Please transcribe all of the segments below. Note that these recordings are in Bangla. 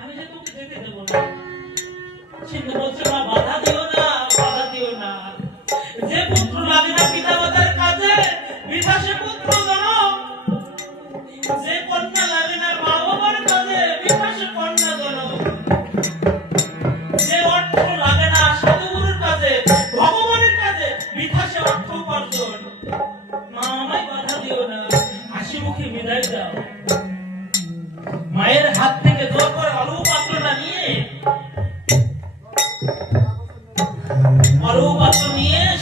আমি যে তোকে যেতে দেব না। সিন্ধু বলছে না, বাধা দিও না, বাধা দিও না। যে পুত্র লাগে না পিতা মাতার কাজে, বৃথা সে পুত্র জনম। যে কন্যা লাগে না মা বাবার কাজে, বৃথা সে কন্যা জনম। যে অর্থ লাগে না সাধুগুরুর কাজে, ভগবানের কাজে, বৃথা সে অর্থ উপার্জন। মা আমায় বাধা দিও না, হাসি মুখে বিদায় দাও। মায়ের হাত থেকে জোর করে অলৌ পাত্রটা নিয়ে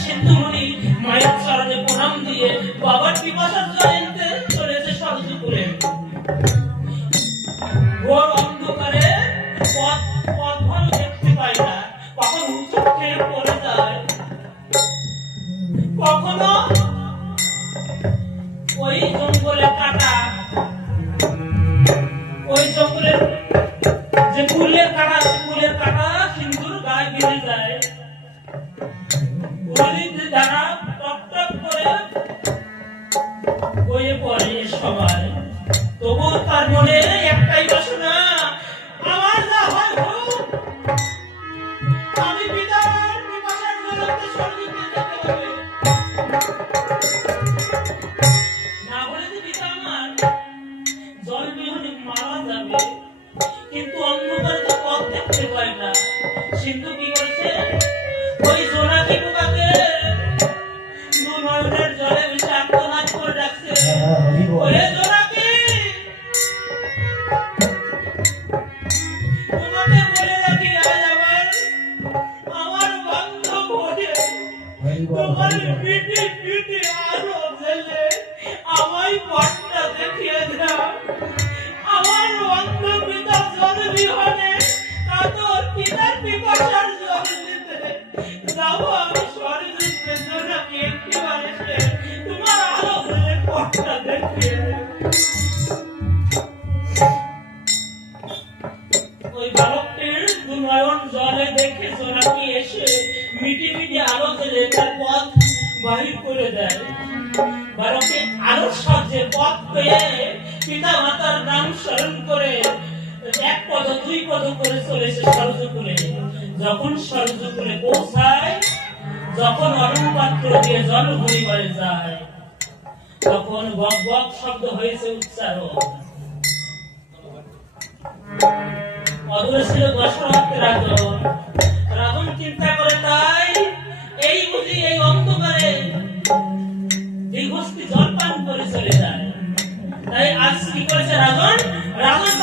সিন্ধুমণি মায়ের চরণে প্রণাম দিয়ে বাবার পিপাসার জলে চলেছে সরজপুরে। ঘোর অন্ধকারে পথ ভালো দেখতে পায় না, কখন উঁচু খেয়ে পড়ে যায়, কখনো ওই জঙ্গলে কাটা, ওই জঙ্গলের যে ফুলের কাটা সিন্ধুর গায়ে বেঁধে যায়। দ্বারা টপ টপ করে বয়ে পড়ে সবাই। তবুও তার মনে একটাই বাসনা, আমার যা হয় হোক, আমি পিতার পিপাসার জলকে স্বর্গে যেতে হবে। না হলে যে পিতা আমার জল বিহনে মারা যাবে। কিন্তু অন্ধকারে তো পথ দেখতে পাই না। সিন্ধু কি করেছে, ওই জোনাকি পোকাকে দু নয়নের জলে মিশে আত্মনাদ করে ডাকছে, ওরে জোনাকি, তোমাকে বলে রাখি আজ আমার বান্ধব হয়ে তোমার পিঠে পিঠে আরো জেলে আমায় পথটা দেখিয়ে দাও। আমার বান্ধব পিতা জল বিহনে কাতর পিতার পিপাসার জল দিতে যাবো আমি স্বর্গে। জোনাকি একটিবার এসে তোমার আলো হয়ে পথটা দেখিয়ে দেবে। ওই বালকটির দু নয়ন জলে দেখে জোনাকি এসে মিটি মিটি আলো জেলে তার পথ বাহির করে দেয়। বালকের আলোর সাহায্যে পথ পেয়ে পিতা মাতার নাম স্মরণ করে এক পদ দুই পদ করে চলেছে সরজপুরে। যখন সরজপুরে পৌঁছায়, যখন অনুপাত্র দিয়ে জল ভরিবারে যায়, তখন বক বক শব্দ হয়েছে উচ্চারণ। অদূরে ছিল দশরথ রাজন। রাজন চিন্তা করে, তাই এই বুঝি এই অন্ধকারে দীর্ঘস্তি জল পান করে চলে যায়। তাই আজ কি করেছে রাজন? রাজন